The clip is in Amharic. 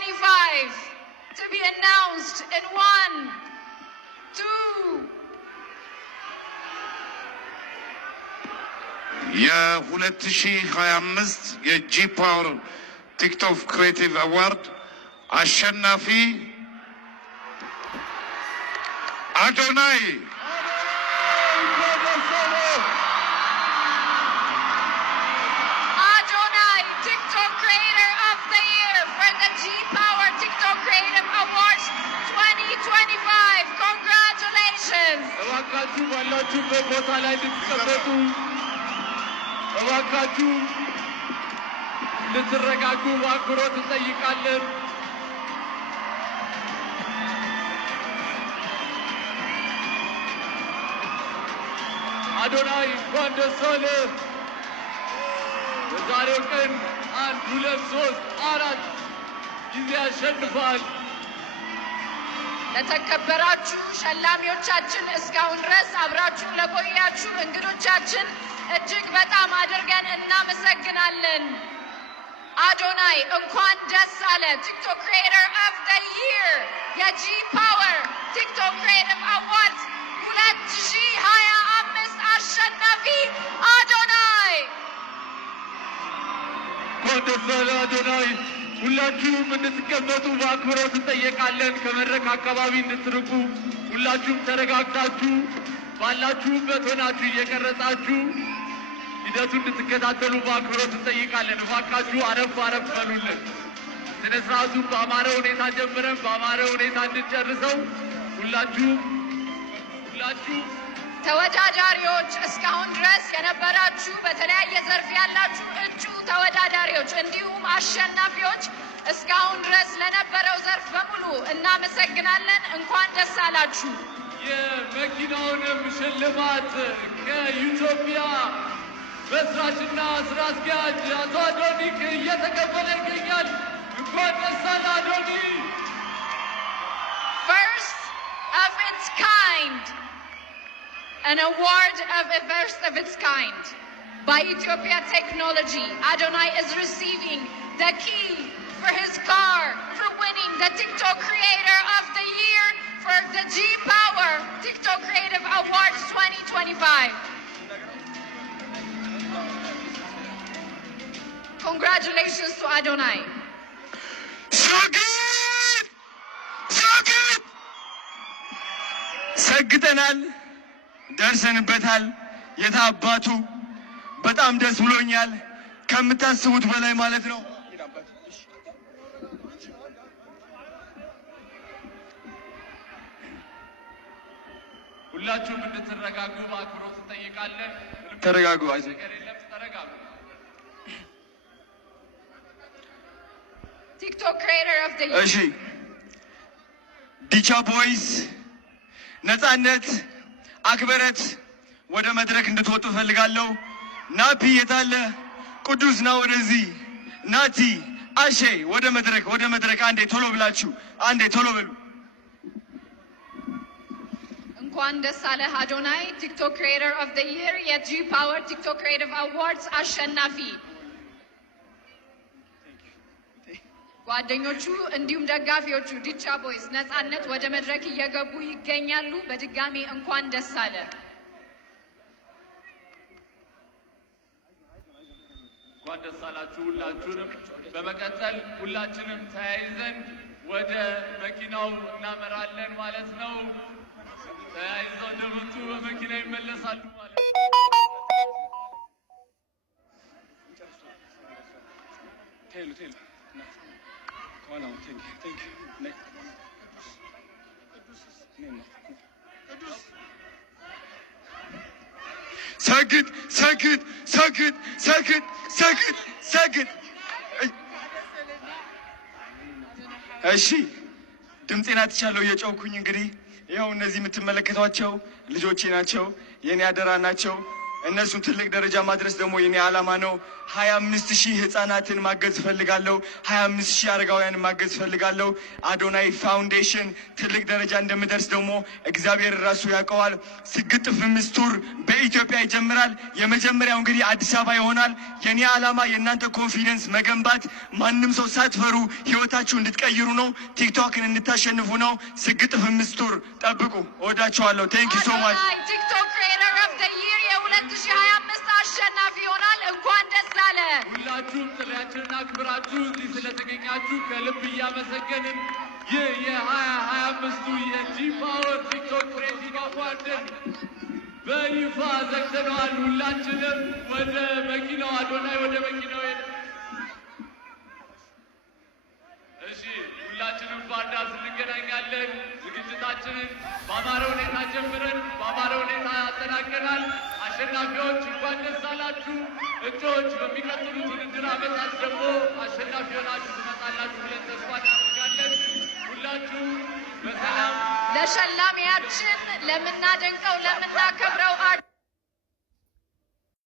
2025 to be announced in 1, 2. የ2025 የጂ ፓወር ቲክቶክ ክሬቲቭ አዋርድ አሸናፊ አዶናይ TikTok Creator of the Year for the G Power TikTok Creative Awards 2025. Congratulations! እባካችሁ ባላችሁበት ቦታ ላይ እንድትቀመጡ እባካችሁ እንድትረጋጉ በአክብሮት እንጠይቃለን። አዶናይ እንኳን ደስ አለህ። በዛሬው ቀን 1 2 3 4 ጊዜ አሸንፋል። ለተከበራችሁ ሸላሚዎቻችን እስካሁን ድረስ አብራችሁ ለቆያችሁ እንግዶቻችን እጅግ በጣም አድርገን እናመሰግናለን። አዶናይ እንኳን ደስ አለ። ቲክቶክ ክሪኤተር ኦፍ ዘ ይር የጂ ፓወር ቲክቶክ ክሪኤቲቭ አዋርድስ 2025 አሸናፊ አዶናይ። እንኳን ደስ አለ አዶናይ። ሁላችሁም እንድትቀመጡ በአክብሮት እንጠየቃለን። ከመድረክ አካባቢ እንድትርቁ፣ ሁላችሁም ተረጋግታችሁ ባላችሁበት ሆናችሁ እየቀረጻችሁ ሂደቱ እንድትከታተሉ በአክብሮት እንጠይቃለን። እባካችሁ አረፍ አረፍ በሉልን። ስነ ስርዓቱን በአማረ ሁኔታ ጀምረን በአማረ ሁኔታ እንድንጨርሰው ሁላችሁ ተወዳዳሪዎች እስካሁን ድረስ የነበራችሁ በተለያየ ዘርፍ ያላችሁ እጩ ተወዳዳሪዎች እንዲሁም አሸናፊዎች እስካሁን ድረስ ለነበረው ዘርፍ በሙሉ እናመሰግናለን። እንኳን ደስ አላችሁ። የመኪናውንም ሽልማት ከኢትዮጵያ መስራችና ስራ አስኪያጅ አቶ አዶኒክ እየተቀበለ ይገኛል። እንኳን ደስ አለ አዶኒ። First of its kind. An award of a first of its kind by Ethiopia Technology. Adonai is receiving the key for his car for winning the TikTok Creator of the Year for the G Power TikTok Creative Awards 2025. Congratulations to Adonai. ሰግተናል፣ ደርሰንበታል። የታባቱ በጣም ደስ ብሎኛል፣ ከምታስቡት በላይ ማለት ነው። ሁላችሁም እንድትረጋጉ በአክብሮት እንጠይቃለን። ተረጋጉ፣ ተረጋጉ። TikTok Creator of the Year. እሺ ዲቻ ቦይስ ነፃነት አክብረት ወደ መድረክ እንድትወጡ ፈልጋለሁ። ናፒ የታለ? ቅዱስ ና ወደዚህ። ናቲ አሼ ወደ መድረክ አንዴ ቶሎ ብላችሁ አንዴ ቶሎ በሉ። እንኳን ደስ አለህ አዶናይ ቲክቶክ ክሪኤተር ኦፍ ዘ ይር የጂ ፓወር ቲክቶክ ክሪኤቲቭ አዋርድስ አሸናፊ። ጓደኞቹ እንዲሁም ደጋፊዎቹ ዲቻ ቦይስ ነፃነት ወደ መድረክ እየገቡ ይገኛሉ። በድጋሚ እንኳን ደስ አለ። እንኳን ደስ አላችሁ ሁላችሁንም። በመቀጠል ሁላችንም ተያይዘን ወደ መኪናው እናመራለን ማለት ነው። ተያይዘው እንደመጡ በመኪና ይመለሳሉ ማለት ነው። ሰግድ ሰግድ ሰግድ ሰግድ ሰግድ ሰግድ። እሺ ድምፄን አጥቻለሁ እየጮኩኝ። እንግዲህ ይኸው እነዚህ የምትመለከቷቸው ልጆቼ ናቸው፣ የኔ አደራ ናቸው። እነሱን ትልቅ ደረጃ ማድረስ ደግሞ የኔ ዓላማ ነው። 25,000 ህፃናትን ማገዝ እፈልጋለሁ። 25,000 አረጋውያንን ማገዝ እፈልጋለሁ። አዶናይ ፋውንዴሽን ትልቅ ደረጃ እንደምደርስ ደግሞ እግዚአብሔር ራሱ ያውቀዋል። ስግጥ ፍምስ ቱር በኢትዮጵያ ይጀምራል። የመጀመሪያው እንግዲህ አዲስ አበባ ይሆናል። የኔ ዓላማ የእናንተ ኮንፊደንስ መገንባት፣ ማንም ሰው ሳትፈሩ ህይወታችሁ እንድትቀይሩ ነው። ቲክቶክን እንድታሸንፉ ነው። ስግጥ ፍምስ ቱር ጠብቁ። እወዳችኋለሁ። ቴንክ ዩ ሶ ማች። ቲክቶክ ክሬተር ኦፍ ዘ ይር የ2025 አሸናፊ ይሆናል። እንኳን ደስ አለ። ሁላችሁም ጥሪያችንን አክብራችሁ እዚህ ስለተገኛችሁ ከልብ እያመሰገንን ይህ የ2025ቱ የጂ ፓወር ቲክቶክ ክሬቲቭ አዋርድን በይፋ ዘግተነዋል። ሁላችንም ወደ መኪናው አዶናይ ወደ መኪናው ሄደ። እሺ ሁላችንም በአዳስ እንገናኛለን። ዝግጅታችንን በአማረ ሁኔታ ጀምረን በአማረ ሁኔታ ያጠናቀናል። አሸናፊዎች እንኳን ደስ አላችሁ። እጩዎች በሚቀጥሉት ውድድር ዓመታት ደግሞ አሸናፊ ሆናችሁ ትመጣላችሁ ብለን ተስፋ እናደርጋለን። ሁላችሁ በሰላም ለሸላሚያችን ለምናደንቀው ለምናከብረው